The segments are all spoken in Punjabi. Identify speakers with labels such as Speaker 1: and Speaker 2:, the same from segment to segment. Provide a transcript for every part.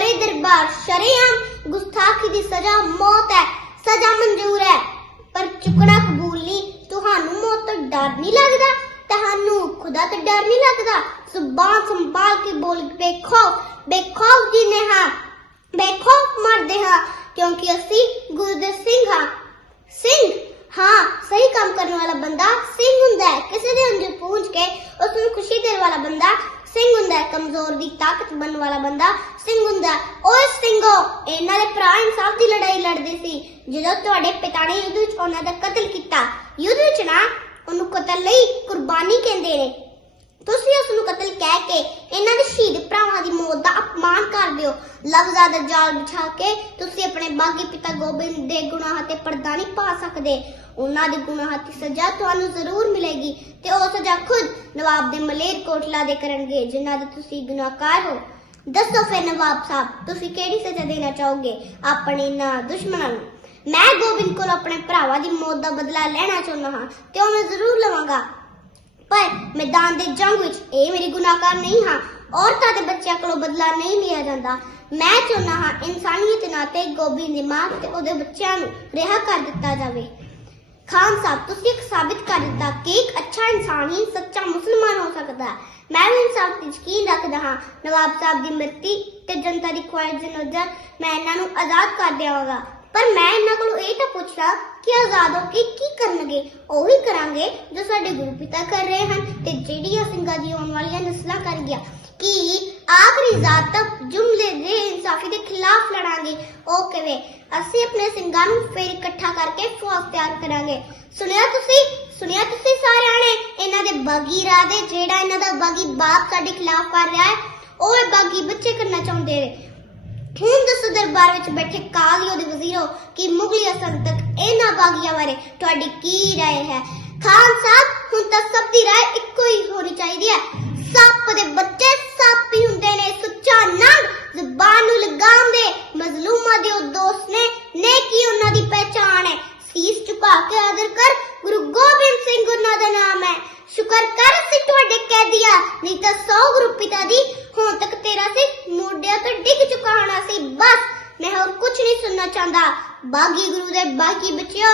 Speaker 1: ਬਰੇ ਦਰਬਾਰ ਸ਼ਰੇਆਮ ਗੁਸਤਾਖੀ ਦੀ ਸਜ਼ਾ ਮੌਤ ਹੈ ਸਜ਼ਾ ਮਨਜ਼ੂਰ ਹੈ ਪਰ ਚੁਕਣਾ ਕਬੂਲ ਨਹੀਂ ਤੁਹਾਨੂੰ ਮੌਤ ਤੋਂ ਡਰ ਨਹੀਂ ਲੱਗਦਾ ਤੁਹਾਨੂੰ ਖੁਦਾ ਤੋਂ ਡਰ ਨਹੀਂ ਲੱਗਦਾ ਜ਼ੁਬਾਨ ਸੰਭਾਲ ਕੇ ਬੋਲ ਬੇਖੋ ਬੇਖੋ ਜਿਨੇ ਹਾਂ ਬੇਖੋ ਮਰਦੇ ਹਾਂ ਕਿਉਂਕਿ ਅਸੀਂ ਗੁਰਦੇਵ ਸਿੰਘ ਹਾਂ ਸਿੰਘ ਹਾਂ ਸਹੀ ਕੰਮ ਕਰਨ ਵਾਲਾ ਬੰਦਾ ਸਿੰਘ ਹੁੰਦਾ ਹੈ ਕਿਸੇ ਦੇ ਅੰਦਰ ਪਹੁੰਚ ਕੇ ਉਸ ਨੂੰ ਖੁਸ਼ੀ ਦੇਣ ਵਾਲਾ ਬੰਦਾ ਸਿੰਘ ਹੁੰਦਾ ਕਮਜ਼ੋਰ ਦੀ ਤਾਕਤ ਬਣਨ ਵਾਲਾ ਬੰਦਾ ਸਿੰਘ ਹੁੰਦਾ ਓਏ ਸਿੰਘੋ ਇਹਨਾਂ ਦੇ ਭਰਾ ਇਨਸਾਫ ਦੀ ਲੜਾਈ ਲੜਦੇ ਸੀ ਜਦੋਂ ਤੁਹਾਡੇ ਪਿਤਾ ਨੇ ਯੁੱਧ ਵਿੱਚ ਉਹਨਾਂ ਦਾ ਕਤਲ ਕੀਤਾ ਯੁੱਧ ਵਿੱਚ ਨਾ ਉਹਨੂੰ ਕਤਲ ਲਈ ਕੁਰਬਾਨੀ ਕਹਿੰਦੇ ਨੇ ਤੁਸੀਂ ਉਸ ਨੂੰ ਕਤਲ ਕਹਿ ਕੇ ਇਹਨਾਂ ਦੇ ਸ਼ਹੀਦ ਭਰਾਵਾਂ ਦੀ ਮੌਤ ਦਾ ਅਪਮਾਨ ਕਰਦੇ ਹੋ ਲਫ਼ਜ਼ਾਂ ਦਾ ਜਾਲ ਵਿਛਾ ਕੇ ਤੁਸੀਂ ਆਪਣੇ ਬਾਗੀ ਪਿਤਾ ਗੋਬਿੰਦ ਦੇ ਗੁਨਾਹਾਂ ਤੇ ਪਰਦਾ ਨਹੀਂ ਪਾ ਸਕਦੇ ਉਹਨਾਂ ਦੇ ਗੁਨਾਹਾਂ ਦੀ ਸਜ਼ਾ ਤੁਹਾਨੂੰ ਜ਼ਰੂਰ ਮਿਲੇਗੀ ਤੇ ਉਹ ਸਜ਼ਾ ਖੁਦ ਨਵਾਬ ਦੇ ਮਲੇਰ ਕੋਟਲਾ ਦੇ ਕਰਨਗੇ ਜਿਨ੍ਹਾਂ ਦਾ ਤੁਸੀਂ ਗੁਨਾਹਕਾਰ ਹੋ ਦੱਸੋ ਫਿਰ ਨਵਾਬ ਸਾਹਿਬ ਤੁਸੀਂ ਕਿਹੜੀ ਸਜ਼ਾ ਦੇਣਾ ਚਾਹੋਗੇ ਆਪਣੇ ਨਾ ਦੁਸ਼ਮਣਾਂ ਨੂੰ
Speaker 2: ਮੈਂ ਗੋਬਿੰਦ ਕੋਲ ਆਪਣੇ ਭਰਾਵਾਂ ਦੀ ਮੌਤ ਦਾ ਬਦਲਾ ਲੈਣਾ ਚਾਹੁੰਦਾ ਹਾਂ ਤੇ ਉਹ ਮੈਂ ਜ਼ਰੂਰ ਲਵਾਂਗਾ ਪਰ ਮੈਦਾਨ ਦੇ ਜੰਗ ਵਿੱਚ ਇਹ ਮੇਰੀ ਗੁਨਾਹਕਾਰ ਨਹੀਂ ਹਾਂ ਔਰਤਾਂ ਤੇ ਬੱਚਿਆਂ ਕੋਲੋਂ ਬਦਲਾ ਨਹੀਂ ਲਿਆ ਜਾਂਦਾ ਮੈਂ ਚਾਹੁੰਦਾ ਹਾਂ ਇਨਸਾਨੀਅਤ ਨਾਤੇ ਗੋਬਿੰਦ ਦੀ ਮਾਂ ਤੇ ਉਹਦੇ ਬੱਚਿਆਂ ਨੂੰ ਰਿਹਾ ਕਰ ਦਿੱਤਾ ਜਾਵੇ ਖਾਨ ਸਾਹਿਬ ਤੁਸੀਂ ਸਾਬਿਤ ਕਰ ਦਿੱਤਾ ਕਿ ਇੱਕ ਅੱਛਾ ਇਨਸਾਨ ਹੀ ਸੱਚਾ ਮੁਸਲਮਾਨ ਹੋ ਸਕਦਾ ਹੈ ਮੈਂ ਵੀ ਇਨਸਾਫ ਦੀ ਯਕੀਨ ਰੱਖਦਾ ਹਾਂ ਨਵਾਬ ਸਾਹਿਬ ਦੀ ਮਰਤੀ ਤੇ ਜਨਤਾ ਦੀ ਖੁਆਇਸ਼ ਦੇ ਨਜ਼ਰ ਮੈਂ ਇਹਨਾਂ ਨੂੰ ਆਜ਼ਾਦ ਕਰ ਦੇਵਾਂਗਾ ਪਰ ਮੈਂ ਇਹਨਾਂ ਕੋਲੋਂ ਇਹ ਤਾਂ ਪੁੱਛਦਾ ਕਿ ਆਜ਼ਾਦ ਹੋ ਕੇ ਕੀ ਕਰਨਗੇ ਉਹੀ ਕਰਾਂਗੇ ਜੋ ਸਾਡੇ ਗੁਰੂ ਪਿਤਾ ਕਰ ਰਹੇ ਹਨ ਤੇ ਜਿਹੜੀਆਂ ਸਿੰਘਾਂ ਦੀ ਆਉਣ ਵਾਲੀਆਂ ਨਸਲਾਂ ਕਰ ਗਿਆ ਕਿ ਆਖਰੀ ਜ਼ਾਤ ਤੱਕ ਜੁਮਲੇ ਦੇ ਇਨਸਾਫੀ ਦੇ ਖਿਲਾਫ ਲੜਾਂਗੇ ਉਹ ਕਿਵੇਂ ਅਸੀਂ ਆਪਣੇ ਸਿੰਘਾਂ ਨੂੰ ਫੇਰ ਇਕੱਠਾ ਕਰਕੇ ਫੌਜ ਤਿਆਰ ਕਰਾਂਗੇ ਸੁਣਿਆ ਤੁਸੀਂ ਸੁਣਿਆ ਤੁਸੀਂ ਸਾਰਿਆਂ ਨੇ ਇਹਨਾਂ ਦੇ ਬਾਗੀ ਇਰਾਦੇ ਜਿਹੜਾ ਇਹਨਾਂ ਦਾ ਬਾਗੀ ਬਾਪ ਸਾਡੇ ਖਿਲਾਫ ਕਰ ਰਿਹਾ ਹੈ ਉਹ ਇਹ ਬਾਗੀ ਬੱਚੇ ਕਰਨਾ ਚਾਹੁੰਦੇ ਨੇ ਹੁਣ ਦੱਸੋ ਦਰਬਾਰ ਵਿੱਚ ਬੈਠੇ ਕਾਜ਼ੀਓ ਦੇ ਵਜ਼ੀਰੋ ਕਿ ਮੁਗਲੀ ਸੰਤਕ ਇਹਨਾਂ ਬਾਗੀਆਂ ਬਾਰੇ ਤੁਹਾਡੀ ਕੀ رائے ਹੈ ਖਾਨ ਸਾਹਿਬ ਹੁਣ ਤਾਂ ਸਭ ਦੀ رائے ਇੱਕੋ ਹੀ ਹੋਣੀ ਚਾਹੀਦੀ ਹੈ ਸੱਪ ਦੇ ਬੱਚੇ ਕੇ ਆਦਰ ਕਰ ਗੁਰੂ ਗੋਬਿੰਦ ਸਿੰਘ ਉਹਨਾਂ ਦਾ ਨਾਮ ਹੈ ਸ਼ੁਕਰ ਕਰ ਸੀ ਤੁਹਾਡੇ ਦਿਆ ਨਹੀਂ ਤਾਂ ਸੌ ਗੁਰੂ ਪਿਤਾ ਦੀ ਹੁਣ ਤੱਕ ਤੇਰਾ ਸੀ ਮੋਢਿਆਂ ਤੇ ਡਿੱਗ ਚੁੱਕਾ ਹੋਣਾ ਸੀ ਬਸ ਮੈਂ ਹੋਰ ਕੁਝ ਨਹੀਂ ਸੁਣਨਾ ਚਾਹੁੰਦਾ ਬਾਗੀ ਗੁਰੂ ਦੇ ਬਾਕੀ ਬੱਚਿਓ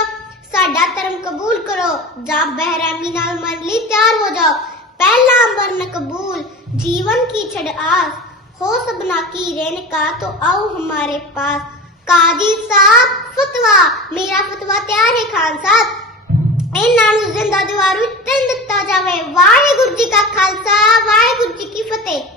Speaker 2: ਸਾਡਾ ਧਰਮ ਕਬੂਲ ਕਰੋ ਜਾਂ ਬਹਿਰਾਮੀ ਨਾਲ ਮਰਨ ਲਈ ਤਿਆਰ ਹੋ ਜਾਓ ਪਹਿਲਾ ਵਰਨ ਕਬੂਲ ਜੀਵਨ ਕੀ ਛੜ ਆਸ ਹੋ ਸਭਨਾ ਕੀ ਰੇਨ ਕਾ ਤੋ ਆਓ ਹਮਾਰੇ ਪਾਸ ਕਾਜੀ ਸਾਹਿਬ ਫਤਵਾ ਮੇਰਾ ਫਤਵਾ ਤਿਆਰ ਹੈ ਖਾਨ ਸਾਹਿਬ ਇਹਨਾਂ ਨੂੰ ਜ਼ਿੰਦਾ ਦੀਵਾਰ ਵਿੱਚ ਦਿੱਤਾ ਜਾਵੇ ਵਾਹਿਗੁਰੂ ਜੀ ਕਾ ਖਾਲਸਾ ਵਾਹਿਗੁਰੂ ਜੀ ਕੀ ਫਤਿਹ